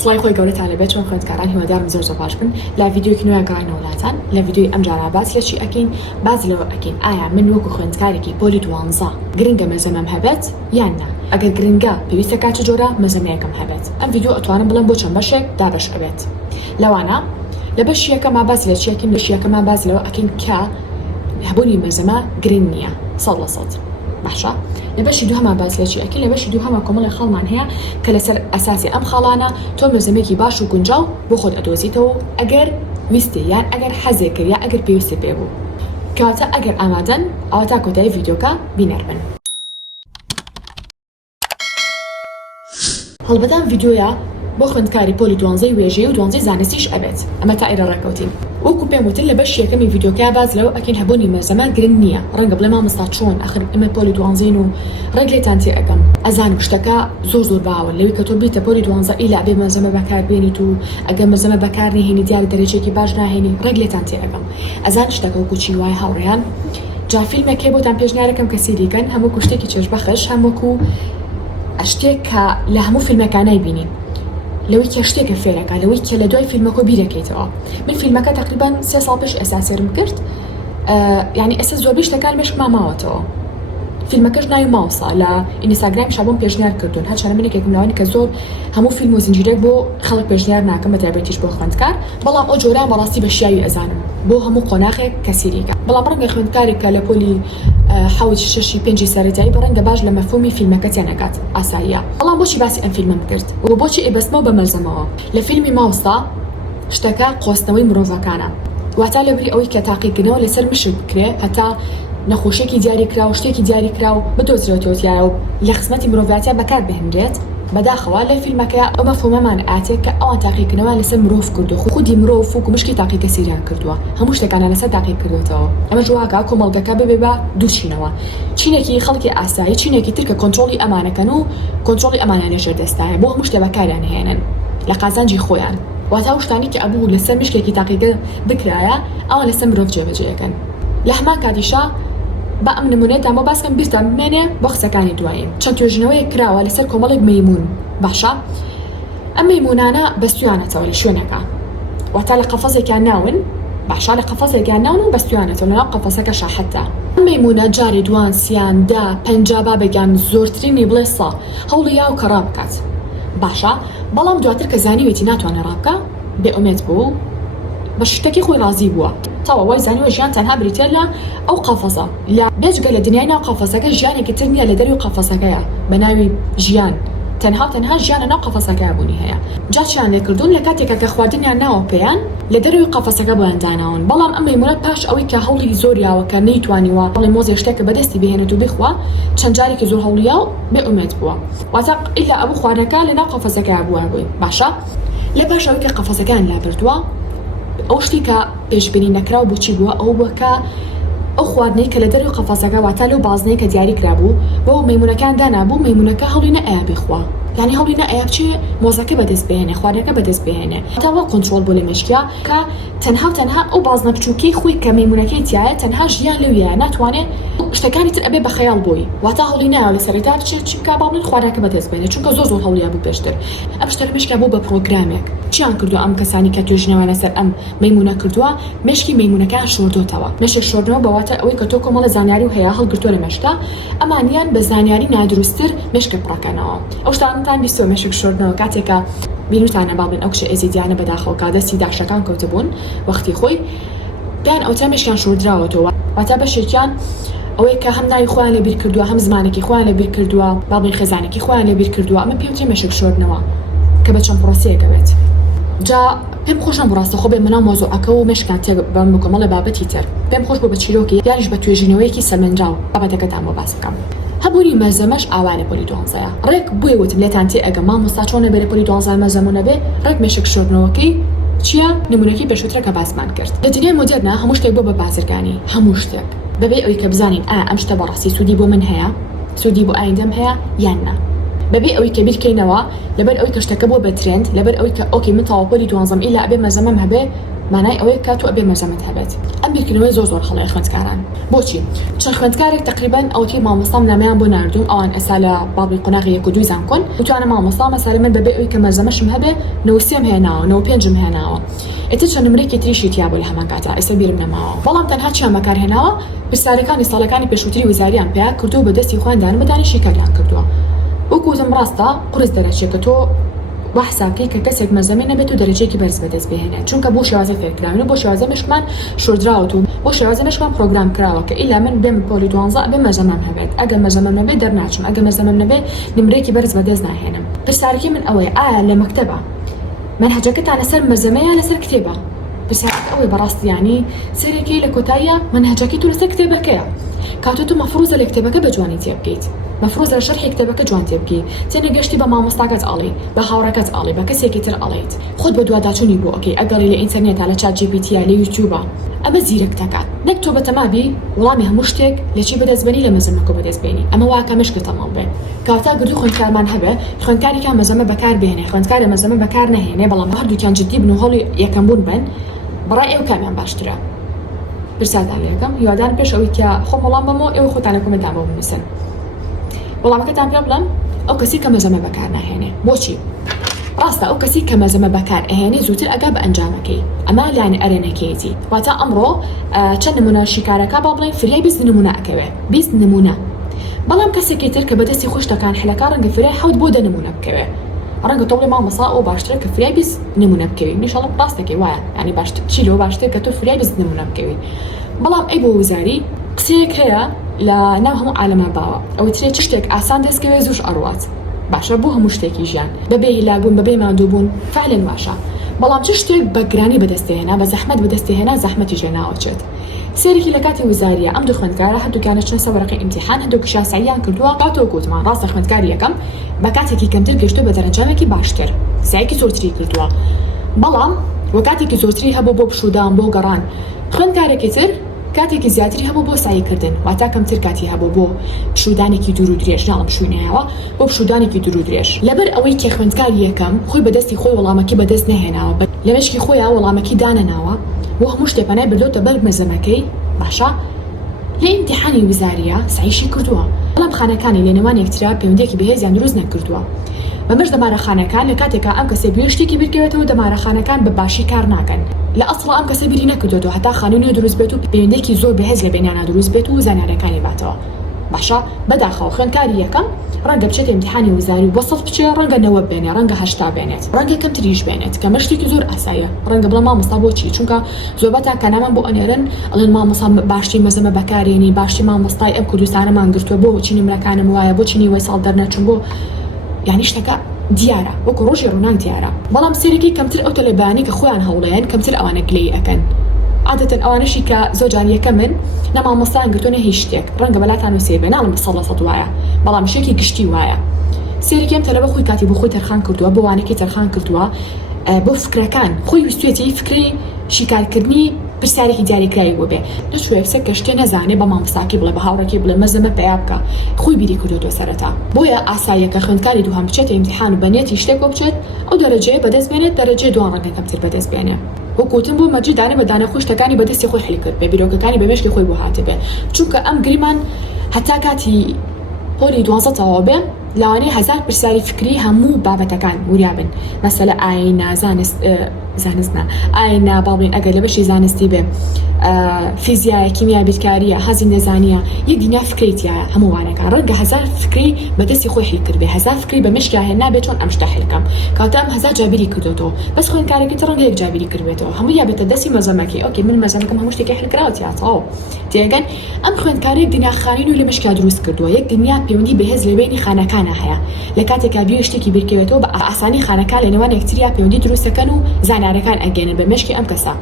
سڵای خۆی گەورەتان لەبێت چۆن خوێندکاران هیوادارم زۆر باش بن لە ڤیدیۆکی نوێ گەڕینەوە وڵاتان لە ڤیدیۆی ئەمجارە باس لە چی ئەکەین باز لەوە ئەکەین ئایا من وەکو خوێندکارێکی پۆلی 12 گرنگە مەزەمەم هەبێت یان نا ئەگەر گرنگە پێویستە کاتە جۆرە مەزەمەیەکم هەبێت ئەم ڤیدیۆ ئەتوانم بڵێم بۆ چەند بەشێک دابەش ئەبێت لەوانە لە بەش یەکەما باز لە چیەکەین بەش یەکەما باز لەوە ئەکەین کە هەبوونی مەزەمە گرنگ نییە 100% باشە لە بەشی دووهەما باز لە چی ئەکەین لە بەشی دووهەما کۆمەڵی خەڵمان هەیە کە لەسەر ئەساسی ئەم خەڵانە تۆ مەزەمێکی باش و گونجاو بۆ خۆت ئەدۆزیتەوە ئەگەر ویستی یان ئەگەر حەزێک کرد یان ئەگەر پێویستی پێ بوو کەواتە ئەگەر ئامادەن ئەوە تا کۆتایی ڤیدیۆکە بینەر بن هەڵبەتان ڤیدیۆیە بۆ خوێندکاری پۆلی 12 وێژەی و 12 زانستیش ئەبێت ئەمە تا ئێرە ڕێکەوتین وەکو پێم وتن لە بەش یەکەمی ڤیدیۆکە باز لەوە ئەکەین هەبوونی مەزەمە گرنگ نییە ڕەنگە بڵێ مامۆستا چۆن ئەخر ئەمە پۆلی 12 و ڕێک لێتان تێ ئەەکەم ئەزانم شتەکە زۆر باوە لەوەی کە تۆ بیتە پۆلی 12 ئیلا بێ مەزەمە بەکاربێنیت و ئەگەر مەزەمە بەکار نهێنی دیارە دەرەجێکی باش ناهێنی ڕێک لێتان تێ ئەەکەم ئەزان شتەکە وەکو چی وای هاوڕێیان جا فیلمێک هەیە بۆتان پێشنیارەکەم کە سیریکەن هەموو شتێکی چێژبەخش هەمووکو شتێک کە لە هەموو فیلمەکان نایبینین لەوەی کە شتێکە فێرەکە لەوەی کە لە دوای فیلمەکە بیرەکەیتەوە من فیلمەکە تقریبا 3 ساڵ پێش ئەساسێرم کرد یعنی ئەساس زۆربەی شتەکان مێشک ماماوەتەوە فیلمەکەش ناوی ماوسا لە ئینستاگرام شابۆم پێشنیار کردوون هەرچەندە منێکێکم ناوانی کە زۆر هەموو فیلم و زنجیرێک بۆ خەڵک پێشنیار ناکەم بەتایبەتیش بۆ خوێندکار بەڵام ئەو جۆرە بەڕاستی بەشیاوی ئەزانم بۆ هەموو قۆناغێک کە سیریکە بەڵام ڕەنگە خوێندکارێک کە لە پۆلی 6 سەرەتایی بەڕەنگە باش لە مەفهومی فیلمەکە تێنەکات ئاساییە بەڵام بۆچی باسی ئەم فیلمم کرد و بۆچی ئێبەستمەوە بە مەزەمەوە لە فیلمی ماوستا شتەکە قۆستنەوەی مرۆڤەکانە واتە لەبری ئەوەی کە تاقیکردنەوە لەسەر مشک بکرێ هەتا نەخۆشێکی دیاریکرا و شتێکی دیاریکرا و بدۆزرێتەوە و لە قسمەتی مرۆڤاتیا بەکار بهێنرێت بەداخەوە لە فیلمەکە ئەو مەفهومەمان ئاتێت کە ئەوان تاقیکردنەوە لەسەر مرۆڤ کردو خودی مرۆڤ و مشکی تاقیکە سیریان کردووە هەموو شتەکانە لەسەر تاقیک کردوێتەوە ئەمە جواکە کۆمەڵگەکە ببێ بە دووچینەوە چینێکی خەڵکی ئاسایی چینێکی ترکە کۆنتڕۆڵی ئەمانەکەن و کۆنتڕۆڵی ئەمانیان ژێر دەستایە بۆ هەموو شتێ بەکاریان هێنن لە قازانجی خۆیان واتە شتانی کە ئەبوو لەسەر مشکێکی تاقیکە بکرایە ئەوان لەسەر مرۆڤ جێبەجێەکەن لە هەمان کاتیشە بە ئەم نمونێتان بۆ باسکەم بیرتان بمێنێ بۆ قسەکانی دوایین چەند توێژنەوەیەک کراوە لەسەر کۆمەڵێک مەیمون باشە ئەم مەیمونانە بەستویانەتەوە لە شوێنەکە واتە لە قەفەزێکیان ناون باشە لە قەفەزێکیان ناون و بەستویانەتەوە لەناو قەفەزەکە شاحەتە ئەم مەیمونە جاری دوان سیان دا 50 بابێکیان زۆرترینی بڵێ سا هەوڵی یاو کە ڕابکات باشە بەڵام دواتر کە زانیوێتی ناتوانە ڕابکە بێئومێد بوو بە شتێکی خۆی ڕازی بووە تاوە وای زانیوە ژیان تەنها بریتێ لە ئەو قەفەزە لە بێجگە لە دنیای ناو قەفەزەکە ژیانێکی تر نییە لە دەروی قەفەزەکەیە بە ناوی ژیان تەنها ژیانە ناو قەفەسەکە بوونی هەیە جاچیان لێکردوون لە کاتێکە کە خواردنیان ناوە پێیان لە دەروی قەفەسەکە بۆیان داناون بەڵام ئەم مەیمونە پاش ئەوەی کە هەوڵی زۆریاوە کە نەیتوانیوە بەڵێ مۆزی شتێکە بەدەستی بهێنێت و بخوا چەند جارێکی زۆر هەوڵیا و بێئومێد بووە واتە ئیلا ئەبوو خواردنەکە لە ناو قەفەسەکە بووە بووی باشە لە پاش ئەوەی کە قەفەسەکان لابردووە ئەو شتی کە پێشبینی نەکراو بۆچی بووە ئەو بووە کە ئەو خواردنەی کە لە دەروی قەفەسەکە واتە لەو بازنەی کە دیاری کرابوو بۆ مەیمونەکان دانابوو مەیمونەکە هەوڵی نەئەیە بخوا یعنی هەوڵی نەئەیە بچێ مۆزەکە بەدەست بهێنێ خواردنەکە بەدەست بهێنێ تاوە کۆنتڕۆڵ بۆ لە مێشکیا کە تەنها ئەو بازنە بچووکەی خۆی کە مەیمونەکەی تایە تەنها ژیان لەویە ناتوانێت شتەکانی تر ئەبێ بە خەیاڵ بۆی واتە هەوڵی نایە لە سەرەتا چی بکا با بڵێن خواردنەکە بەدەست بهێنێ چونکە زۆر هەوڵیا بوو پێشتر ئەم شتە لە مێشکیا بوو بە پرۆگرامێک چیان کردو ئەم کەسانی کە توێژنەوە لەسەر ئەم مەیمونە کردووە مێشکی مەیمونەکان شۆردۆتەوە مێشک شۆردنەوە بەواتە ئەوەی کە تۆ کۆمەڵە زانیاری و هەیە هەڵگرتووە لە مێشکا ئەمانیان بە زانیاری نادروستتر مێشکە پڕەکەنەوە ئەو شتانتان بیستۆ مێشک شۆردنەوە کاتێکە بیرتانە باڵێن ئەو کشە ئێزیدیانە بەداخەوە کادەستی داشەکان کەوتبوون وەختی خۆی دان ئەو تامێشکان شۆردراوەتەوە واتە بەشێکیان ئەوەی کە هەم ناوی خۆیان لەبیر کردووە هەم زمانێکی خۆیان لەبیر کردووە باڵێن خێزانێکی خۆیان لەبیر کردووە ئەمە پێوتری مێشک شۆردنەوە کە بە چەند پرۆسەیەکە بێت جا پێم خۆشم بڕاستە خۆ بێ مناو مۆزوعەکە و مێشکان تێ بەم بکۆمەڵە بابەتی تر پێم خۆش بۆ بە چیرۆکی یانیش بە توێژینەوەیەکی سەرمەنجاو بابەتەکەتان بۆ باس بکەم هەبوونی مەزەمەش ئاوانە پۆلی 12 ڕێک بووی وتم لێتان تێ ئەگە مامۆستا چۆنە بێرە پۆلی 12 مەزەمونە بێ ڕێک مێشک شۆردنەوەکەی چییە نمونەکەی پێشووترە کە باسمان کرد لە دنیای مۆدێرنا هەموو شتێک بۆ بە بازرگانی هەموو شتێک بەبێ ئەوەی کە بزانین ئەم شتە بەڕاستی سوودی بۆ من هەیە سوودی بۆ ئایندەم هەیە یان نا بەبێ ئەوەی کە بیرکەینەوە لەبەر ئەوەی کەشتەکە بۆ بە ترند لەبەر ئەوەی کە ئۆکی من تاوە پۆلی دوانزەم ئیلا ئەبێ مەزەمەم هەبێ مانای ئەوەیە کاتو ئەبێ مەزەمەت هەبێت. ئەم بیرکردنەوەی زۆر هەڵەیە خوێندکاران. بۆچی؟ چەند خوێندکارێک تقریباً ئەوتی مامۆستام نامەیان بۆ ناردوم ئەوان ئەسا لە بابڵی قۆناغی 1 و 2 زانکۆن وتوانە مامۆستا مەسەلە من بەبێ ئەوەی کە مەزەمەشم هەبێ 93 هێناوە 95 هێناوە. ئێتر چەند نمرێکی تریشی تیا بۆ لە هەمان کاتا ئێستا بیرم نەماوە. بەڵام تەنها چیان بەکارهێناوە پرسیارەکانی ساڵەکانی پێشووتری ویزاریان پێیا کردو بە دەستی خۆیان دانمەدانی شیکاریان کردووە. وەکوتم ڕاستە قورس دەرەچێت کە تۆ با حسابکەی کە کەسێک مەزەمی نەبێت و دەرەجەیەکی بەرز بەدەست بهێنێت چونکە بۆ شێوازە فێرکراون و بۆ شێوازە مشکمان شۆردراوەت و بۆ شێوازە مشکمان پرۆگرام کراوە کە ئیلا من بێم پۆلی دوانزە ئەبێ مەزەمەم هەبێت ئەگەر مەزەمەم نەبێت دەرناچم ئەگەر مەزەمەم نەبێت نمرێکی بەرز بەدەست ناهێنم. پرسیارەکی من ئەوەیە ئایا لە مەکتەبە منهەجەکەتان لەسەر مەزەمەیە لەسەر کتێبە؟ پرسیارەکە ئەوەی بەڕاستیانی سەرێکی لە کۆتاییە منهەجەکەی تو لەسەر کتێبەکەیە کاتۆ تو مەفروزە لە کتێبەکە بە جوانی تێ بکەیت مەفروزە لە شەرحی کتێبەکە جوان تێ بکەیت تێنە گەشتی بە مامۆستاکەت ئاڵی بە هاوڕەکەت ئاڵی بە کەسێکی تر ئاڵیت خۆت بە دوواداچوونی بۆ ئەوکەی ئەگەڕی لە ئینتەرنێتە لە چات GPT لە یوتیوبە ئەمە زیرەک دەکات نەک تۆ بە تەمابی وەڵامی هەموو شتێک لە چی بەدەستبێنی لە مەزەمەکە بەدەستبێنی ئەمە واکە مشکل تەمام بێ کاتا گردو خوێندکارمان هەبێ خوێندکارێکیان مەزەمە بەکار بهێنێ خوێندکارە مەزەمە بەکار نەهێنێ بەڵام هەردووکیان جددی بن و هەڵی یەکەم بوون بن بەڕای ئێوە کامیان باشترە پرسیارتان لێ دەکەم هیوادارم پێش ئەوەی کە خۆم وەڵام بەمەوە ئێوە خۆتانە کۆمنتان بۆ بنووسن وەڵامەکەتان پێ بڵێن ئەو کەسی کە مەزەمە بەکار ناهێنێ بۆچی؟ ڕاستە ئەو کەسی کە مەزەمە بەکار ئەهێنێ زووتر ئەگا بە ئەنجامەکەی ئەمە لایەنە ئەرێنەکەیەتی واتە ئەمڕۆ چەند نمونە شیکارەکە با بڵێن فریای 20 نمونە ئەکەوێ 20 نمونە بەڵام کەسێکی تر کە بەدەستی خۆشتەکان حلەکە ڕەنگە فریای 7 بۆ 10 نمونە بکەوێ ڕەنگە تۆ بڵێ مامۆستا ئەو باشترە کە فریای 20 نمونە بکەوی نیشەڵە ڕاستەکەی وایە یعنی باشتر چیلۆ باشتر کە تۆ فریای 20 نمونە بکەوی بەڵام ئەی بۆ وزاری قسەیەک هەیە لە ناو هەموو عالەمە باوە ئەوەی ترێ چ شتێک ئاسان دەستکەوێ زوش ئەڕوات باشە بۆ هەموو شتێکی ژیان بەبێ هیلاگوون بەبێ ماندووبوون فعلەن باشە بەڵام چ شتێک بە گرانی بەدەستێهێنا بە زەحمەت بەدەستێهێنا زەحمەتی ژێناوەچێت سێرێکی لە کاتی وزاریە ئەم دوو خوێندکارە هەردووکیانە چنە سەوەرەقی ئیمتیحان هەردووکیشیان سعیان کردووە کاتۆ گوتمان ڕاستە خوێندکاری یەکەم بە کاتێکی کەمتر گەشتو بە دەرەنجامێکی باشتر سایەکی زۆرتری کردووە بەڵام وە کاتێکی زۆرتری هەبوو بۆ پشودان بۆ گەڕان خوێندکارێکی تر کاتێکی زیاتری هەبوو بۆ سایکردن واتا کەمتر کاتی هەبوو بۆ پشودانێکی دوور و درێژ ناڵم شوێنەوە بۆ پشودانێکی دوور و درێژ لەبەر ئەوەی کە خوێندکاری یەکەم خۆی بەدەستی خۆی وەڵامەکی بەدەست نەهێناوە لە مشکی خۆیان وەڵامەکی دانەناوە بۆ هەموو شتێپەنای بردۆتە بەر مەزەمەکەی باشە لە ئیمتیحانی وزاریە سعیشی کردووە بەڵام خانەکانی لە نێوان یەکترا پەیوەندیەکی بەهێزیان دروست نەکردووە بەمەش دەمارەخانەکان لە کاتێکا ئەم کەسێ گوێشتێکی بیرکەوێتەوە دەمارەخانەکان بە باشی کار ناکەن لە ئەسڵ ئەم کەسە بیری نەکردوێتەوە هەتا خانوونی دروست بێت و پەیوەندێکی زۆر بەهێز لە بینانە دروست بێت و زانیاریەکانی باتەوە باشە بەداخەوە خوێندکاری یەکەم ڕەنگە بچێت ئیمتیحانی وزاری و بۆ سەد بچێ ڕەنگە 90 بێنێ ڕەنگە 80 بێنێت ڕەنگە کەمتریش بێنێت کە مەشتێکی زۆر ئاساییە ڕەنگە بڵێ مامۆستا بۆچی چونکە زۆربەتان کەنامان بۆ ئەنێرن ئەڵێن مامۆستا باشی مەزەمە بەکارێنی باشی مامۆستای ئەم کوردستانەمان گرتووە بۆ چی نمرەکانم وایە بۆ چنی وای ساڵ دەرنەچوون بۆ یعنی شتەکە دیارە وەکو ڕۆژی ڕووناک دیارە بەڵام سێرەکی کەمتر ئەو تەلەبیانی کە خۆیان هەوڵەیەن کەمتر ئەوانە گلەی ئەکەن عادەتەن ئەوانەشی کە زۆرجان یەکە من لە مامۆستایان گرتوونە هیچ شتێک ڕەنگە بەلاتان وسێ بێ ناڵم 100% وایە بەڵام شتێکی گشتی وایە سێرەکی ئەم تەلەبە خۆی کاتی بۆ خۆی تەرخان کردووە بۆ وانەکەی تەرخان کردووە بۆ فکرەکان خۆی ویستوێتی فکری شیکارکردنی پرسیارێکی دیاریکراوی بۆ بێ نەچوێ سەر کە شتێ نەزانێ بە مامۆستاکی بڵێ بە هاوڕێکی بڵێ مەزەمە پێیا بکە خۆی بیری کردووە سەرەتا بۆیە ئاساییە کە خوێندکاری دووهەم بچێتە ئیمتیحان و بەنێتی شتێک بۆ بچێت ئەو دەرەجەیە بەدەست بێنێت دەرەجەی دوان ڕەنگە کەمتر بەدەست بێنێ وەکوتم بۆ مەجددانە بەدانە خۆشتەکانی بەدەستی خۆی حلی کرد بێ بیرۆکەکانی بە مێشکی خۆی بۆ هاتە بێ چونکە ئەم گریمان هەتا کاتی پۆلی 12 بێ لەوانەیە 1000 پرسیاری فکری هەموو بابەتەکان وریابن مەسەلە ئاینە زانستە ئاینە باڵێن ئەگەر لە بەشی زانستی بێ فیزیایە کیمیا بیرکاریە حەزی نەزانیە یەک دنیا فکریتیایە هەمووانەکە ڕەنگە 1000 فکری بەدەستی خۆی حل کرد بێ 1000 فکری بە مشکی هێن نابێت چۆن ئەم شتە حلکەم کاتە ئەم 1000 جابیری کردوتەوە بەس خوێندکارێکی تر ڕەنگە یەک جابیری کردوێتەوە هەموو یابێتە دەستی مەزەمەکی ئۆکێ من مەزەمەکەم هەموو شتێکی حلکراوەتیاتەوە تێگەن ئەم خوێندکارێک دنیا خانین و لە مشکا دروست کردووە یەک دنیا پەیوەندی بەهێز لە بینی خانەکانە هەیە لە کاتێکا بیو شتێکی بیرکەوێتەوە بە ئاسانی خانەکان لە نێوان یەکتریا پەیوەندی دروستەکەن و زانارەکان ئەگەنن بە مشکی ئەم کەسە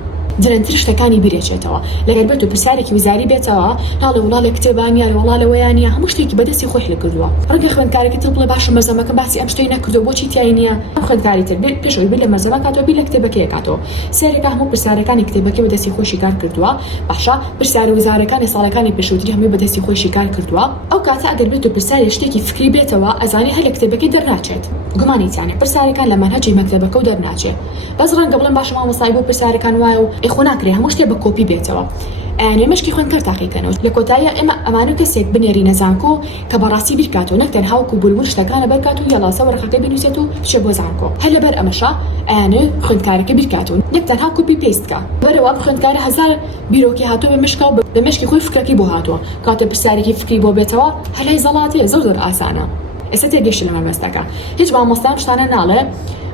درەنتر شتەکانی بیرێچێتەوە لەگەر بێت و پرسیارێکی وزاری بێتەوە ناڵێ وڵا لە کتێبانیا لە وڵا لەوەیانە هەموو شتێکی بەدەستی خۆی لە کردووە ڕەنگە خوێندکارێکی تر بڵێ باشە مەزەمەکە باسی ئەم شتەی نەکردو بۆچی تیای نییە ئەم خوێندکاری تر پێشەوەی بێت لە مەزەمە کاتەوە بیر لە کتێبەکەی کاتەوە سێرەکە هەموو پرسیارەکانی کتێبەکەی بەدەستی خۆی شیکار کردووە باشە پرسیارە وزارەکانی ساڵەکانی پێشووتری هەمووی بەدەستی خۆی شیکار کردووە ئەو کاتە ئەگەر بێت و پرسیارێک شتێکی فکری بێتەوە ئەزانێ هەر لە کتێبەکەی دەرناچێت گومانی تیانێ پرسیارەکان لە مەنهەجی مەکتەبەکە و دەرناچێت بەس ڕەنگە بڵێن باشە مامۆستای بۆ پرسیارەکان وایە و ئێخۆ ناکرێ هەموو شتێ بە کۆپی بێتەوە ئەیانێ مشکی خوێندکار تاقیکەنەوە لە کۆتاییە ئێمە ئەمانە کەسێک بنێری نەزانکۆ کە بەڕاستی بیرکاتەوە نەک تەنها وەکو بولبول شتەکانە بەرکات و یاڵاسە وەرەقەکەی بنووسێت و بچێ بۆ زانکۆ هەر لەبەر ئەمەشە ئەیانێ خوێندکارەکە بیرکاتەوە نەک تەنها کۆپی پێستکە بەرەوە خوێندکارە هەزار بیرۆکی هاتووە بە مشکا و بە مشکی خۆی فکرەکەی بۆ هاتووە کاتە پرسیارێکی فکری بۆ بێتەوە هەلای زەڵاتەیە زۆر ئاسانە ئێستا تێگەشت لەمە بەستەکە هیچ مامۆستایان شتانە ناڵێ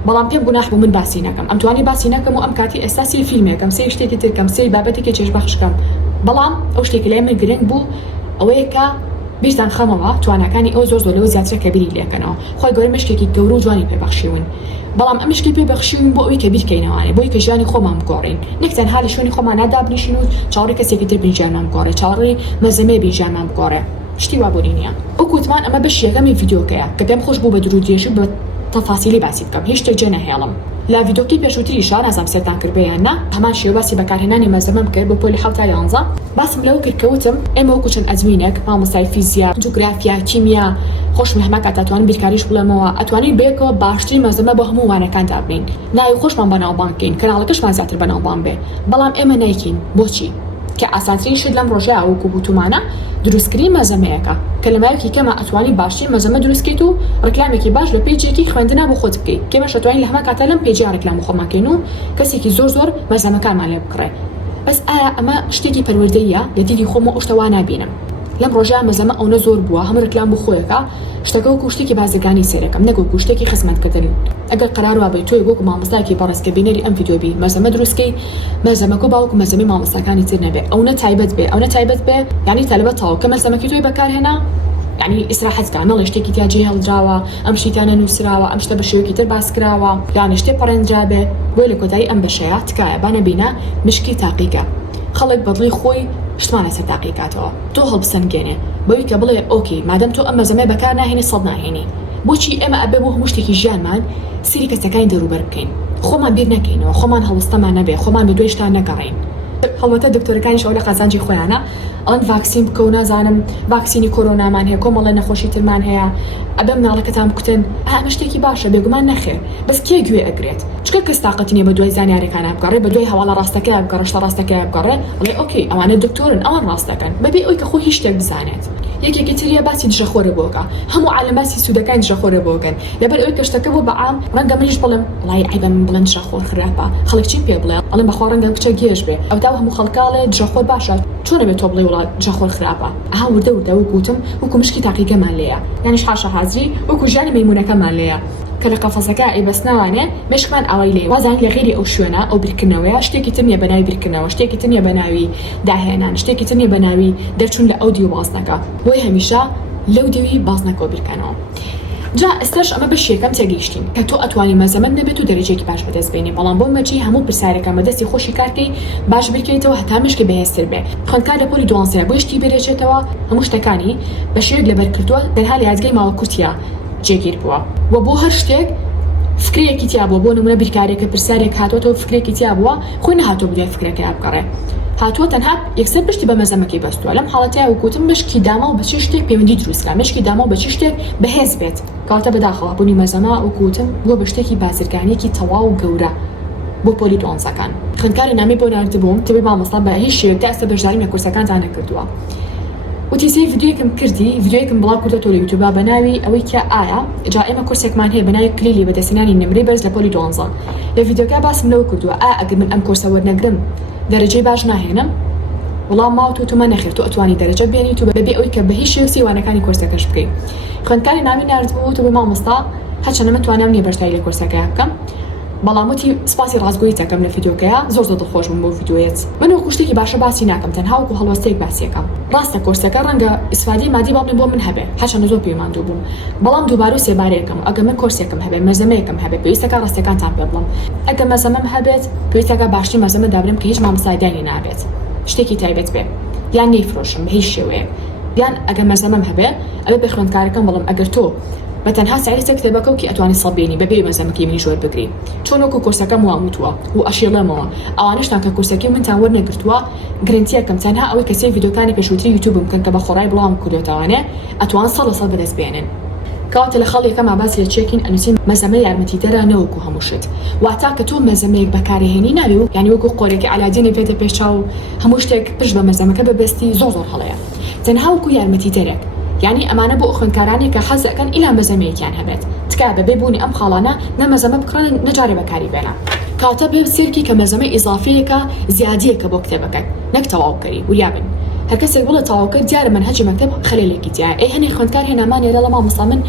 بەڵام پێم گوناح بوو من باسی نەکەم ئەم توانی باسی نەکەم و ئەم کاتی ئێستا سری فیلمێکم سێ شتێکی ترکەم سێ بابەتێکی چێژبەخشکەم بەڵام ئەو شتێکی لای من گرنگ بوو ئەوەیە کە بیرتان خەمەوە توانەکانی ئەو زۆر لەوە زیاترە کە بیری لێکەنەوە خۆی گەورە مشکێکی گەورە و جوانی پێبەخشیون بەڵام ئەم مشکی پێبەخشیون بۆ ئەوەی کە بیرکەینەوانێ بۆی کە ژیانی خۆمان بگۆڕین نەک تەنها لە شوێنی خۆمان نادابنیشین و چاوەڕێی کەسێکی تر بینجانمان بگۆڕێ چاوەڕێی مەزەمەی بینجانمان بگۆڕێ شتی وا بۆنی نییە ئەو کوتمان ئەمە بەش یەکەمی ڤیدیۆکەیە کە پێم خۆش بوو بە درودێژی بە تەفاسیلی باسی بکەم هیچ شتێک جێ نەهێڵم لا ڤیدیۆکی پێشووتریشا نازانم سێتان کردبیان نا هەمان شێوە باسی بەکارهێنانی مەزەمەم کرد بۆ پۆلی 7 تا 11 باسم لەوە کرد کەوتم ئێمە وەکو چەند ئەزمینێک مامۆستای فیزیا جوگرافیا کیمیا خۆشم هەماکە ئەتوانین بیرکاریش بڵێمەوە ئەتوانین بەیەکەوە باشترین مەزەمە بۆ هەموو وانەکان دابنین ناوی خۆشمان بەناوبانگکەین کەناڵەکەشمان زیاتر بەناوبان بێ بەڵام ئێمە نایکین بۆچی کە ئاسانترین شت لەم ڕۆژەیە وەکو بوتومانە دروستکردنی مەزەمەیەکە کە لە ماوەیەکی کەمە ئەتوانی باشترین مەزەمە دروستکەیت و ڕکلامێکی باش لە پێیجێکی خوێندنا بۆ خۆت بکەیت کێمەش ئەتوانین لە هەمە کاتە لەم پێیجە ڕکلام خۆماکەین و کەسێکی زۆر مەزەمەکانمان لێ بکڕێ بەس ئایا ئەمە شتێکی پەروەردەیە لە دیلی خۆمە ئەو شتەوا نابینم لەم ڕۆژە مەزەمە ئەوە زۆر بووە هەم ڕکلام بۆ خۆیەکە شتەکە وەکو شتێکی بازرگانی سێرەکەم نەگوکو شتێکی خزمەتکردن ئەگەر قەرار وابێ تۆی وەکو مامۆستایەکی بەڕێزکە بینەری ئەم ڤیدیۆ بی مەزەمە دروستکەی مەزەمەکە باوکو مەزەمەی مامۆستاکانی تر نەبێ ئەو نەتایبەت بێ ئەو نەتایبەت بێ یعنی تایبەت تاو کە مەزەمەکی تۆی بەکارهێنا یعنی ئیسراحەتکە نەڵێ شتێکی تیاجێ هەڵدراوە ئەم شتیانە نووسراوە ئەم شتە بە شێوەیەکی تر باسکراوە یان شتێ پەڕێنرابێ بۆی لە کۆتایی ئەم بەشەیە تکایە با نەبینە مشکی تاقیکە خەڵک بەدڵی خۆی شتمانە سەر تاقیکاتەوە تۆ هەڵبسەنگێنێ بۆی کە بڵێ ئۆکێ مادەم تۆ ئەم مەزەمەی بەکار ناهێنی سەد ناهێنی بۆچی ئێمە ئەبێ بۆ هەموو شتێکی ژیانمان سری کەسەکانی دەروبەر بکەین خۆمان بیر نەکەینەوە خۆمان هەڵستەمان نەبێ خۆمان بە دوێ شتان نەگەڕین هەڵبەتە دکتۆرەکانیش ئەو لە قەزانجی خۆیانە ئەڵەن ڤاکسین بکە و نازانم ڤاکسینی کۆرۆنامان هەیە کۆمەڵە نەخۆشی ترمان هەیە ئەبێ مناڵەکەتان بکوتن ئەمە شتێکی باشە بێگومان نەخێر بەس کێ گوێ ئەگرێت چکە کەس تااقەتی نیە بە دوای زانیاریەکان بگەڕێ بە دوای هەواڵە ڕاستەکەی بگەڕێ شتە ڕاستەکەی بگەڕێ بڵێ ئۆکەی ئەوانە دکتۆرن ئەوان ڕاستەکەن بەبێ ئەوی کە خۆی هیچ شتێک بزانێت یەکێکی تریە باسی دژەخۆرە بۆکە هەموو عالەم باسی سوودەکان دژەخۆرە بۆکەن لەبەر ئەوەی کە شتەکە بۆ بەعام ڕەنگە منیش بڵێم وڵای عیبە من بڵێن دژەخۆر خراپە خەڵک چی پێ بڵێ ئەڵێم بەخوا ڕەنگە کچە گێژ بێ ئەو تا هەموو خەڵکاڵێ دژەخۆر باشە چۆنە بێت تۆ بڵێ وڵات دژەخۆر خراپە ئەها وردە وەکوتم وەکو مشکی تاقیکەمان لێیە یانیش حاشە حازری وەکو ژیانی مەیمونەکەمان لێیە کە لە قەفەسەکە ئەیبەستنەوانێ مشکمان ئەوەی لێ وازان لە غیری ئەو شوێنە ئەو بیرکردنەوەیە شتێکی تر نیە بە ناوی بیرکردنەوە شتێکی تر نیە بە ناوی داهێنان شتێکی تر نیە بە ناوی دەرچوون لە ئەو دیو بازنەکە بۆی هەمیشە لەو دیوی بازنەکەەوە بیرکەنەوە جا ئێستاش ئەمە بەش یەکەم تێگەیشتین کە تۆ ئەتوانی مەزەمەند نەبێت و دەرەجێکی باش بەدەست بێنێ بەڵام بۆ مەچی هەموو پرسیارەکە مەدەستی خۆشی کارکەی باش بکەیتەوە هەتا مشکی بەهێزتر بێ خوێندکار لە پۆلی 12 بۆ شتی بێرێچێتەوە هەموو شتەکانی بە شێوەیەک لەبەر کردووە تەنها لە یادگای ماوە کورتیا جێگیر بووە و بۆ هەر شتێک فکرێکی تیا بووە بۆ نمونە بیرکارێکە پرسیارێک هاتوۆتەوە فکرێکی تیا بووە خۆی نەهاتۆ بدوای فکرەکەی بگەڕێ هاتووە تەنها یەکسەر پشتی بە مەزەمەکەی بەستووە لەم حاڵەتەیە وەکوتم مشکی داما و بە چی شتێک پەیوەندی دروستکرا مشکی داما و بە چی شتێک بەهێز بێت کەواتە بەداخەوە بوونی مەزەمە وەکوتم بووە بە شتێکی بازرگانیەکی تەواو و گەورە بۆ پۆلی 12ەکان خوێندکاری نامی بۆ ناردبووم تەبێ مامۆستا بە هیچ شێوەیەک ئێستا بەشداری لە کورسەکانتان نەکردووە وتیسەی ڤیدیۆیەکم کردی ڤیدیۆیەکم بڵاو کردەوە لە یوتیوبا بە ناوی ئەوەی کە ئایا جا ئێمە کورسێکمان هەیە بە ناوی کلیلی بەدەستێنانی نمرەی بەرز لە پۆلی 12 لە ڤیدیۆکە باسم لەوە کردووە ئەگەر من ئەم کورسە وەرنەگرم دەرەجەی باش ناهێنم وڵام ماوە تومە نەخێر تۆ ئەتوانی دەرەجە بێنیت و بەبێ ئەوی کە بە هیچ شێوەی وانەکانی کورسەکەش بکەیت خوێندکاری نامی ناردبوو تو بە مامۆستا هەرچەندە من توانام نییە بەشداری لە کورسەکە بکەم بەڵام وتی سپاسی ڕازگۆیی دەکەم لە ڤیدیۆکەیە زۆر دڵخۆش بووم بۆ ڤیدیۆیەت من وەکو شتێکی باشە باسی ناکەم تەنها وەکو هەڵوەستەیەک باسیەکەم ڕاستە کۆرسەکە ڕەنگە ئیسفادی مادی بابنێ بۆ من هەبێ هەرچەندە زۆر پەیماندوو بووم بەڵام دووبارە سێبارەیەکەم ئەگە من کۆرسێکم هەبێ مەزەمەیەکم هەبێ پێویستەکە ڕاستیەکانتان پێ بڵم ئەگە مەزەمەم هەبێت پێویستەکە باشتر مەزەمە دابرم کە هیچ مامۆستای دانی نابێت شتێکی تایبەت بێ یان نەیفرۆشم بە هیچ شێوەیە یان ئەگە مەزەمەم هەبێ ئەوێ بە خوێندکارەکەم بڵم ئەگەر تۆ بە تەنها سایرەتە کتێبەکەوکی ئەتوانی سەڵبێنی بەبێ مەزەمەکەی منی ژۆر بگری چۆن وەکو کورسەکەم واموتووە و ئەشێڵێمەوە ئەوانشتان کە کورسەکەی منتان وەرنەگرتووە گرنگتیەکەم تەنها ئەوەی کەسەی ڤیدیۆکانی پێشووتری یوتیوب بکەن کە بە خۆڕای بڵاوم کردوێتەوانێ ئەتوان 100% بەدەست بێنن کەواتە لە خەڵێکەکەم باسی لە چێکین ئەنووسین مەزەمە یارمەتیدەرە نەوەکو هەموو شت واتا کە تۆ مەزەمەیەک بەکارهێنی ناوی و یعنی وەکو قۆرێکی ئالادینی بێتە پێشچاو هەموو شتێک پشت بە مەزەمەکە بەبەستی زۆر هەڵەیە تەنها وەکو یارمەتیدەرێک یعنی ئەمانە بۆ خوێندکارانی کە حەز دەکەن ئیلا مەزەمەیەکیان هەبێت تکا بەبێ بوونی ئەم خاڵانە نە مەزەمە بکڕن نەجارێ بەکاری بێنە کاتە بێ سێرکی کە مەزەمە ئیزافیەکە زیادیەکە بۆ کتێبەکەت نەک تەواوکەری وریابن هەر کەسێک بڵێ تەواوکە دیارە منهەجی مەکتەب خەلێلێکی تایە ئەی هەنێ خوێندکار هێنامانێرە لە مامۆستا من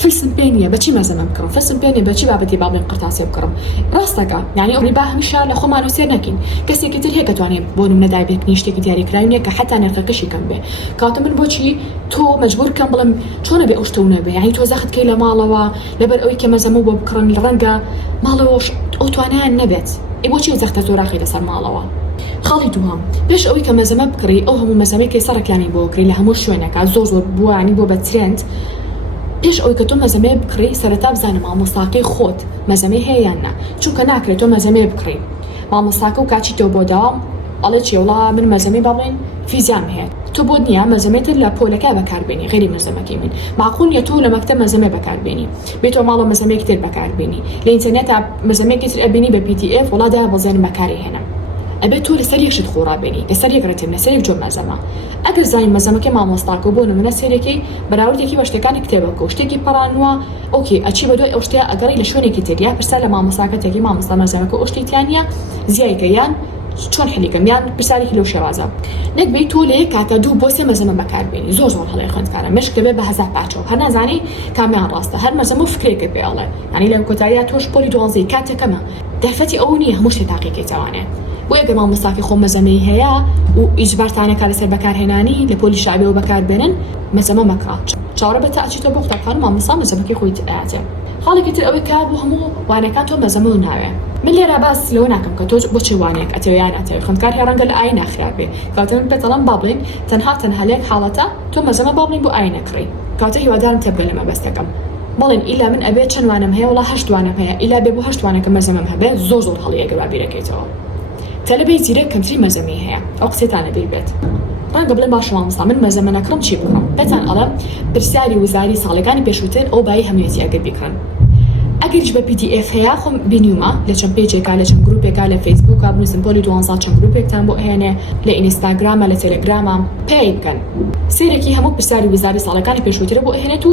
فلسم پێ نییە بەچی مەزەمە بکڕم فلسم پێ نییە بەچی بابەتی بابڵێن قرتاسێ بکڕم ڕاستەکە یعنی ئەوڕی با هەمیشە لە خۆمان و سێر نەکەین کەسێکی تر هەیە کە توانێت بۆ نمونەدای بێتنی شتێکی دیاریکراوی نییە کە حتا نرخەکەشی کەم بێ کاتە من بۆچی تۆ مەجبور کەم بڵم چۆنە بێ ئەو شتە نەبێ یعنی تۆ زەخت کەی لە ماڵەوە لەبەر ئەوەی کە مەزەمە بۆ بکڕن ڕەنگە ماڵەوە ئەو توانایان نەبێت ئێ بۆچی زەختە تۆ ڕاخی لەسەر ماڵەوە خاڵی دووهەم پێش ئەوەی کە مەزەمە بکڕی ئەو هەموو مەزەمەی کە سەرەکانی بۆ کڕی لە هەموو شوێنەکە زۆر بووانی بۆ بە ترند پێش ئەوەی کە تۆ مەزەمەیە بکڕی سەرەتا بزانە مامۆستاکەی خۆت مەزەمەی هەیە یان نا چونکە ناکرێت تۆ مەزەمەیە بکڕی مامۆستاکە و کاچیتەوە بۆ داوام ئەڵێ چێوڵا من مەزەمەی با بڵێن فیزیام هەیە تۆ بۆ نییە مەزەمێتر لە پۆلەکە بەکاربێنی غێری مەزەمەکەی من معقول نیە تۆ لە مەکتەب مەزەمە بەکاربێنی بێتەوە ماڵە مەزەمەیەک تر بەکاربێنی لە ئینتەرنێت مەزەمەیەکی تر ئەبێنی بە PDF وڵادا بەزێن بەکاری هێنم ئەبێت تۆ لەسەر یەک شت خۆڕابێنی لەسەر یەک ڕێتم لەسەر یەک جۆر مەزەمە ئەگەر زانین مەزەمەکەی مامۆستاکە بۆ نمونە سێرەکەی بەراوردێکی بە شتەکانی کتێبەکە و شتێکی پەڕانوە ئۆکێ ئەچی بە دوای ئەو شتەیە ئەگەڕی لە شوێنێکی تر یا پرسا لە مامۆستاکە تێکی مامۆستا مەزەمەکە ئەو شتێکیانە زیایکە یان چۆن حەلیکەم یان پرسیارێکی لەو شێوازە نەک بێت تۆ لێ کاتە دوو بۆ سێ مەزەمە بەکاربێنی زۆر هەڵەی خوێندکارە مشکە بێ بە هەزار پاچەوە هەر نازانی کامیان ڕاستە هەر مەزەمە و فکرێکت پێڵێ ینی لەم کۆتاییە تۆش پۆلی دوانزەی کاتەکەمە دەرفەتی ئەو نییە هەموو شتێ تاقیکێتەوانێ بۆ یەکە مامۆستاکەی خۆ مەزەمەی هەیە و ئیجبارتانەکە لەسەر بەکارهێنانی لە پۆلی شعبیەوە بەکاربێنن مەزەمە مەکات چاوەڕە بە تاچیتەوە بۆ قوتابخانە مامۆستا مەزەمەکەی خۆی ئاەتێ خاڵێکی تر ئەوەی کار بۆ هەموو وانەکان تۆ مەزەمە و ناوێ من لێرە باس لەوە ناکەم کە تۆ بۆچی وانەیەک ئەتەوەیان ئەتەوێ خوێندکار هێ ڕەنگە لە ئاین ناخرابێ کاتە من پێتەڵەم با بڵێن تەنها لێک حاڵەتە تۆ مەزەمە با بڵێن بۆ ئاین نەکڕی کاتە هیوادارم تێبگە لە مەبەستەکەم بەڵێن ئیلا من ئەبێت چەند وانم هەیە وڵا 8 وانم هەیە ئیلا بێ بۆ 8 وانەکە مەزەمەم هەبێت زۆر هەڵەیەگە بابیرەکەیتەوە تەلەبەی زیرەک کەمتری مەزەمی هەیە ئەو قسێتانە بیر بێت ڕەنگە بڵێن باشە مامۆستا من مەزەمە نەکڕم چی بکڕم پێتان ئەڵێم پرسیاری وزاری ساڵەکانی پێشووتر ئەو بای هەموویەتی ئەگەر بیکڕن ئەگەریش بە PDF هەیە خۆم بینیومە لە چەند پێیجێکا لە چەند گروپێکا لە فەیسبووکە بنووسن پۆلی 12 چەند گروپێکتان بۆ هێنێ لە ئینستاگرامە لە تەلەگرامە پێی بکەن سێرەکی هەموو پرسیاری وزاری ساڵەکانی پێشووترە بۆ هێنێت و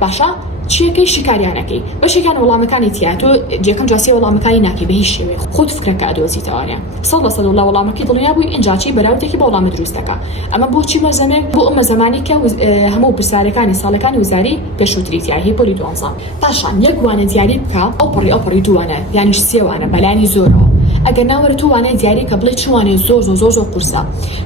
باشە چیەکەی شکاریانەکەی بەشێکان وەڵامەکانی تیا تۆ جێکەم جاسی وەڵامەکانی ناکەی بە هیچ شێوێ خۆت فکرەکە ئەدۆزیتەوانێ 100% وەڵامەکەی دڵنیا بووی ئینجاچی بەراوردێکی بە وەڵامە دروستەکە ئەمە بۆچی مەزەمێک بۆ ئەمە زمانی کە هەموو پرسیارەکانی ساڵەکانی وزاری پێشووتری تیاهی پۆلی 12 پاشان یەک وانە دیاری بکە ئەو دووانە یانیش سێوانە بەلانی زۆرەوە ئەگەر ناوەرە تو وانە دیاری کە بڵێ چوانێ زۆر قورسە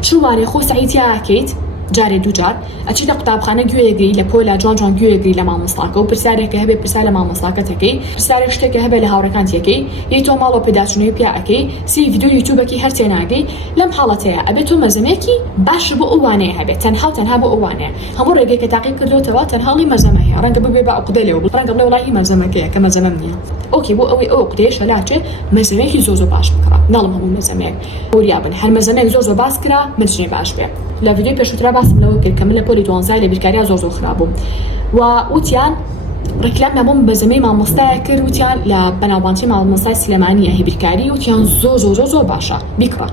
چوانێ خۆ سعیتیاکەیت جارێ دووجار ئەچیتە قوتابخانە گوێیەگری لە پۆلا جوان گوێیەگری لە مامۆستاکە و پرسیارێکە هەبێ پرسیار لە مامۆستاکەتەکەی پرسیارێک شتێکە هەبێ لە هاوڕەکان تێکەی یەی تۆ ماڵەوە پێداچوونەوەی پیاەکەی سی ڤیدیۆ یوتیوبەکی هەر تێناگەی لەم حاڵەتەیە ئەبێت تۆ مەزەمێکی باش بۆ ئەو وانەیە هەبێت تەنها بۆ ئەو وانەیە هەموو ڕێگەی کە تاقی کردوتەوە تەنهاڵی مەزەمە هەیە ڕەنگە ببێ بە عقدە لێو ڕەنگە بڵێ وڵی مەزەمەکەیە کە مەزەمەم نییە ئۆکێ بۆ ئەوەی ئەو عقدەیە لاچێ مەزەمێکی زۆر باش بکڕە ناڵم هەموو مەزەمێک وریابن هەر مەزەمێک زۆر باس کرا مجنێ باش بێ لە ڤیدیۆ پێشووترا باسم لەوە کرد کە من لە پۆلی 12 لە بیرکاریە زۆر خراپبووم و وتیان ڕکلام نەبووم بە زەمەی مامۆستایە کرد وتیان لە بەناوبانگی مامۆستای سلێمانیە هی بیرکاری وتیان زۆر باشە بیکڕە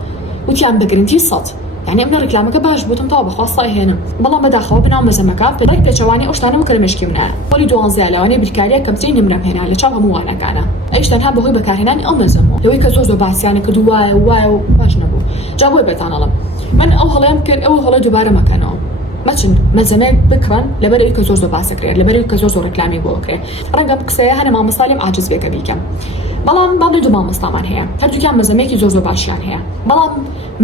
وتیان بە گرنگی 100 یعنی ئەم ڕکلامەکە باش بوتم تاوە بەخواستی هێنم بەڵام بەداخەوە بناو مەزەمەکە پێڵێک پێچەوانی ئەو شتانە کە لە مشکی منە پۆلی 12 لەوانەیە بیرکاریە کەمترین نمرەم هێنا لە چاو هەموو وانەکانە ئەیش تەنها بەهۆی بەکارهێنانی ئەو مەزەمەوە لەوەی کە زۆر باسییانە کرد وایە و باش نەبوو جا بۆی بێتان ئەڵم من ئەو هەڵەیەم کرد ئەوە هەڵە دووبارە مەکەنەوە ماچن مەزەمەیەک بکڕن لەبەرەوەی کە زۆر باسەکرێت لەبەرەوەی کە زۆر ڕێکلامی بۆ بکرێت ڕەنگە قسەیە هەنە مامۆستالێم عاجز بێکە بیکەم بەڵام باڵێ دوو مامۆستامان هەیە هەردووکیان مەزەمەیەکی زۆر باشیان هەیە بەڵام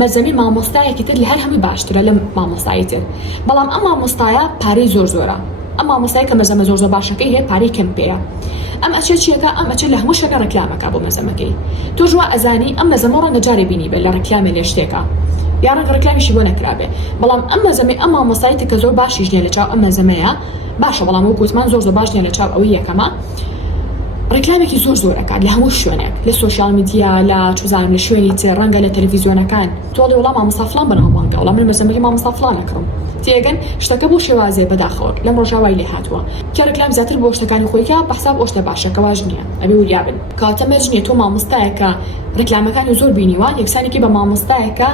مەزەمی مامۆستایەکی تر لە هەر هەمووی باشترە لە مامۆستایی تر بەڵام ئەم مامۆستایە پارەی زۆرە ئەم مامۆستای کە مەزەمە زۆر باشەکەی هەیە پارەی کەم پێیە ئەم ئەچێت چیەکە ئەم ئەچێت لە هەموو شوێنە ڕێکلامەکە بۆ مەزەمەکەی تۆ ژوا ئەزانی ئەم مەزەمە ڕەنگە جارێ بینی بێت لە ڕێکلامێ لێ شتێکە یا ڕەنگە ڕێکلامیشی بۆ نەکرابێ بەڵام ئەم مەزەمەی ئەم مامۆستایەتی کە زۆر باشیش نییە لە چاو ئەم مەزەمەیە باشە بەڵام وەکو وتمان زۆر باش نییە لە چاو ئەوەی یەکەمە ڕێکلامێکی زۆر ئەکات لە هەموو شوێنێک لە سوشیال میدیا لە چوزانم لە شوێنی تر ڕەنگە لە تەلەڤیزیۆنەکان تۆڵی وەڵام مامۆستا فڵان بەناوبانگە وەڵام من مەزەمەی مامۆستا فڵان نەکڕم تێگەن شتەکە بۆ شێوازێ بەداخەوە لەم ڕۆژاوای لێ هاتووە کە ڕێکلام زیاتر بۆ شتەکانی خۆیکە بەحساب ئەو شتە باشەکە واژ نییە ئەبێ وریابن کاتە مەرج نییە تۆ مامۆستایەکە ڕێکلامەکانی زۆر بینیوە یەکسانێکی بە مامۆستایەکە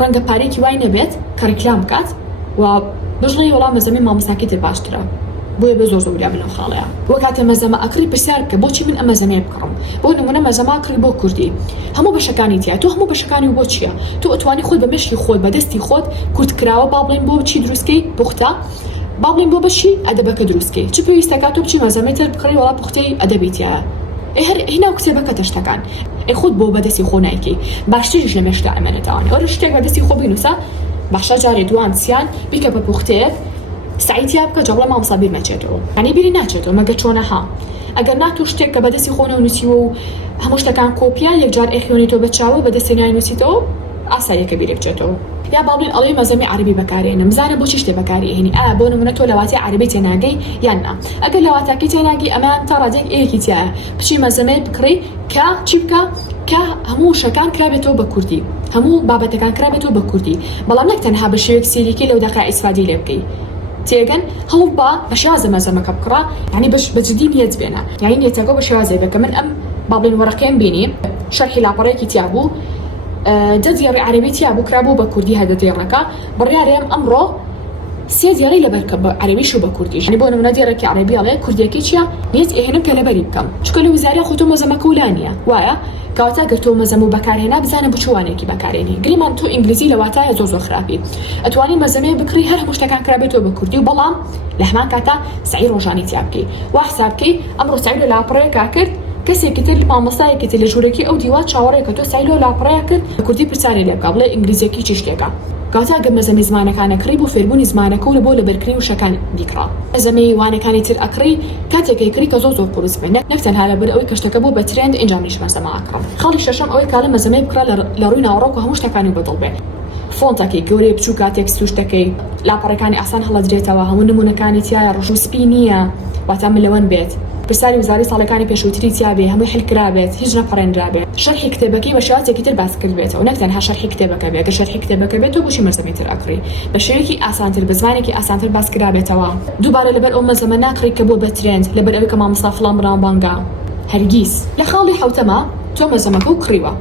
ڕەنگە پارێکی وای نەبێت کە ڕێکلام بکات و بژڵی وەڵام مەزەمەی مامۆستاکەی تر باشترە بۆیە بە زۆر وریابن ئەو خاڵەیە بۆ کاتە مەزەمە ئەکری پرسیار بکە بۆچی من ئەم مەزەمەیە بکڕم بۆ نمونە مەزەمە ئەکری بۆ کوردی هەموو بەشەکانی تیا تۆ هەموو بەشەکانی بۆ چییە تۆ ئەتوانی خۆت بە مشکی خۆت بە دەستی خۆت کورتکراوە با بڵێن بۆ چی دروستکەی پوختە با بڵێن بۆ بەشی ئەدەبەکە دروستکەی چ پێویستەکە تۆ بچی مەزەمەی تر بکڕی وەڵا پوختەی ئەدەبیتیایە هەر هینا کتێبەکە تەشتەکان خۆت بۆ بەدەستی خۆ نایکەی باشتریش لە مێشتا ئەمەنێتەوەن ئەوە شتێک بەدەستی خۆ بینوسە باشە جارێ دوان سیان بیکە بە پوختەیەک سعیتیا بکە جەوڵە مامۆستا بیر نەچێتەوە یعنی بیری ناچێتەوە مەگە چۆنەها ئەگەر ناتۆ شتێک کە بەدەستی خۆنەوە نووسیوە و هەموو شتەکان کۆپیا یەکجار ئەخوێنیتەوە بە چاوە بەدەستی نووسیتەوە ئاساییەکە بیرێ بچێتەوە یا باڵین ئەڵێ مەزەمی عەربی بەکارێنم بزانە بۆچی شتێ بەکارهێنی ئایا بۆ نمونە تۆ لەواتی عەربی تێناگەی یان نا ئەگەر لەواتاکەی تێناگی ئەمان تا ڕادێک ئەیەکی تایە بچی مەزەمەی بکڕی کە چی بکە کە هەموو شەکان کرابێتەوە بە کوردی هەموو بابەتەکان کرابێتەوە بە کوردی بەڵام نەک تەنها بە شێوەیەک سیریکی لەو دەقا ئیسفادی لێ بکەی تێگەن هەوڵ بە شێوازە مەزەمەکە بکڕا یعنی بەجددی نیەت بێنە یعنی نیەتەکە بە شێوازێ بکە من ئەم با بڵێن وەرەقەیەم بینی شەرحی لاپەڕەیەکی تیا بوو دە دیێڕی عەرەبی تیا بوو کرابوو بە کوردی هەدە دیێڕەکە بڕیارێم ئەمڕۆ سێ دیێڕی لەبەر بە عەرەبیش و بە کوردیش یعنی بۆ نمونە دیێڕێکی عەرەبی ئەڵێ کوردیەکەی چییە نیەت ئێهێنم کە لەبەری بکەم چکە لە وزارە خۆ تۆ مەزەمەکە وڵانیە وایە کەواتە گەر تۆ مەزەمە و بەکارهێنا بزانە بچوانێکی بەکارێنی گریمان تۆ ئینگلیزی لەواتایە زۆر خراپی ئەتوانی مەزەمەیە بکڕی هەر هەموو شتەکان کرابێتەوە بە کوردی و بەڵام لە هەمان کاتە سعی ڕۆژانی تیا بکەی وا حساب بکەی ئەمڕۆ سعی لە لاپەڕەیەکا کرد کەسێکی تر مامۆستایەکی تر لە ژوورێکی ئەو دیوە چاوەڕێکە تۆ سعی لە لاپەڕەیە کرد بە کوردی پرسیاری لێ بکە بڵێ ئینگلیزیەکی چی شتێکە کەواتە گەر مەزەمەی زمانەکانە کڕی بۆ فێربوونی زمانەکە و لە بۆ لەبەرکردنی وشەکان دیکڕا مەزەمەی وانەکانی تر ئەکڕی کاتێکی کڕی کە زۆر قورس بێت نەک تەنها لەبەر ئەوەی کە شتەکە بوو بە ترند ئەنجامیش مەزەمە ئەکڕا خاڵی شەشەم ئەوەی کە لە مەزەمەی بکڕا لە ڕووی ناوەڕۆک و هەموو شتەکانی بەدڵ بێت فۆنتەکەی گەورەی بچوو کاتێک سوشتەکەی لاپەڕەکانی ئاسان هەڵەدرێتەوە هەموو نمونەکانی تایە ڕژوسپی نییە واتە ملەوەن بێت پرسیاری وزاری ساڵەکانی پێشووتری تیابێ هەمووی حلکرابێت هیچ نەپەڕێنرابێت شەرحی کتێبەکەی بە شێوازێکی تر باس کرد بێتەوە نەک تەنها شەرحی کتێبەکە بێت ئەگەر شەرحی کتێبەکە بێت تۆ بۆچی مەزەمەی تر ئەکڕی بە شێوەیەکی ئاسانتر بە زمانێکی ئاسانتر باس کرابێتەوە دووبارە لەبەر ئەو مەزەمە ناکڕی کە بۆ بە ترند لەبەر ئەوەی کە مامۆستا فڵان بەناوبانگە هەرگیز لە خاڵی حوتەمە تۆ مەزەمەکە و کڕیوە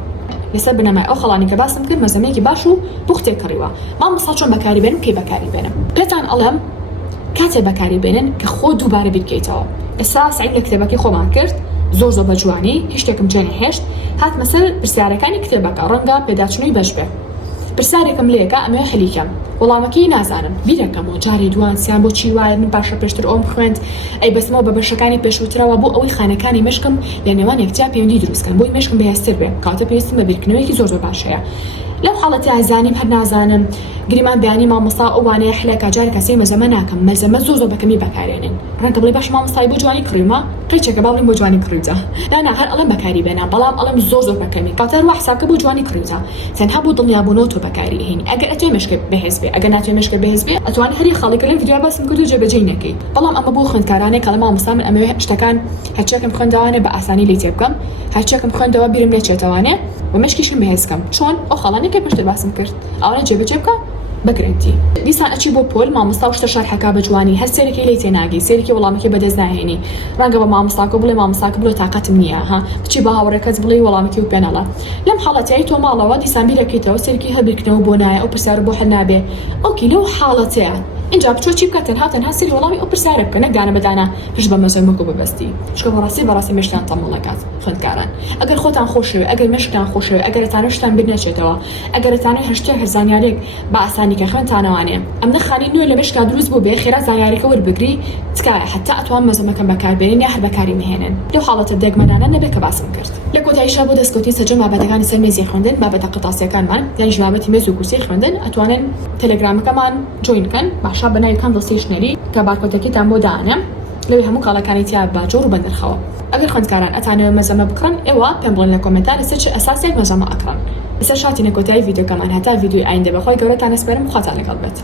لەسەر بنەمای ئەو خەڵانی کە باسم کرد مەزەمەیەکی باش و پوختێک کڕیوە مامۆستا چۆن بەکاری بێنم کەی بەکاری بێنم پێتان ئەڵێم کاتێ بەکاری بێنن کە خۆ دووبارە بیرکەیتەوە ئێستا سعی لە کتێبەکەی خۆمان کرد زۆر بە جوانی هیچ شتێکم جێنە هێشت هات مەسەر پرسیارەکانی کتێبەکە ڕەنگە پێداچنووی بەش بێ پرسیارێکم لێکە ئەمێ خەلیکەم وەڵامەکەی نازانم بیرەکەم و جارێ دوان سیان بۆچی وایە من باشە پێشتر ئەوم خوێند ئەی بەسمەوە بە بەشەکانی پێشووترەوە بۆ ئەوەی خانەکانی مشکم لە نێوان یەکجا پەیوەندی دروستکەم بۆی مشکم بەهێزتر بێ کاتە پێویستم بە بیرکردنەوەیەکی زۆر باشەیە لەو حاڵەتی ئازانیم هەر نازانم گریمان بەیانی مامۆستا ئەوانەیە حلەکە جارێ کەسەی مەزەمە ناکەم مەزەمە زۆر بەکەمی بەکارێنن ڕەنگە بڵێ باش مامۆستای بۆ جوانی کڕیمە قەیچێکە باڵێم بۆ جوانی کڕیوجە نا هەر ئەڵێم بەکاری بێنە بەڵام ئەڵێم زۆر بەکەمی کاتە وا حسابکە بۆ جوانی کڕیوجە تەنها بۆ دڵنیابوونەوە تۆ بەکاری هێنی ئەگەر ئەتوێ مشکێ بەهێز بێ ئەگەر ناتوێ مشکێ بەهێز بێ ئەتوانی هەری خاڵێکە لەم ڤیدیۆ باسم کرد و جێبەجێی نەکەی بەڵام ئەمە بۆ خوێندکارانێک کە لە مامۆستا من ئەمەوێ شتەکان هەرچێکم خوێندەوانێ بە ئاسانی لێ تێبکەم هەرچێکم خوێندەوە بیرم نێچێتەوانێ و مشکیشم بەهێزکەم چۆن ئەو خاڵانێکی پشتر باسم کرد ئەوانە جێبەجێ بکە بەگرنتی دیسان ئەچی بۆ پۆل مامۆستا و شتە شەرحەکە بە جوانی هەر سێرەکەی لێ تێناگەی سێرەکی وەڵامەکەی بەدەست ناهێنی ڕەنگە بە مامۆستاکە بڵێ مامۆستاکە بڵێ تاقەتم نییە ها بچی بە هاوڕێکەت بڵێ وەڵامەکەی و پێنەڵە لەم حاڵەتەیە تۆ ماڵەوە دیسان بیرەکەیتەوە سێرەکی هەڵبیرکردنەوە بۆ نایە ئەو پرسیارە بۆ هەر نابێ ئەوکی لەو حاڵەتەیە اینجا بچۆ چی بکە تەنها سێری وەڵامی ئەو پرسیارە بکە نەک دانە بەدانە پشت بە مەزەمەک و بەبەستی چکە بەڕاستی مێشتان تەمەڵەکات خوێندکاران ئەگەر خۆتان خۆشەوێ ئەگەر مێشکتان خۆشەوێ ئەگەرتانە شتان بیر نەچێتەوە ئەگەرتانەی هەشتێک هەر زانیارێک بە ئاسانی خانی که خوێنتانەوانەیە ئەم نەخانی نوێ لە بەشکا دروست بوو بێ خێرا زانیاریکە وەربگری تکایە حتا ئەتوان مەزەمەکەم بەکاربێنین یا هەر بەکاری مهێنن لەو حاڵەتە دێگمەدانە نەبێت کە باسم کرد لە کۆتاییشا بۆ دەستکەوتی سەرجەم بابەتەکانی سەر مێزی خوێندن بابەتە قوتاسیەکانمان یعنی بابەتی مێز و کورسی خوێندن ئەتوانن تەلەگرامەکەمان جوین بکەن باشا بە ناوی کاندڵ ستیشنەری کە بارکۆدەکەیتان بۆ دانێم لەوێ هەموو کاڵەکانی تیا باجۆر و بەنرخەوە ئەگەر خوێندکاران ئەتانەوە مەزەمە بکڕن ئێوە پێم بڵێن لە کۆمنتار لەسەر چ ئەساسێک مەزەمە ئەکڕن لەسەر شاتی نەکۆتایی ڤیدیۆکەمان هەتا ڤیدیۆی ئایندە بەخۆی گەورەتان ئەسپێرم خواتان لەگەڵ بێت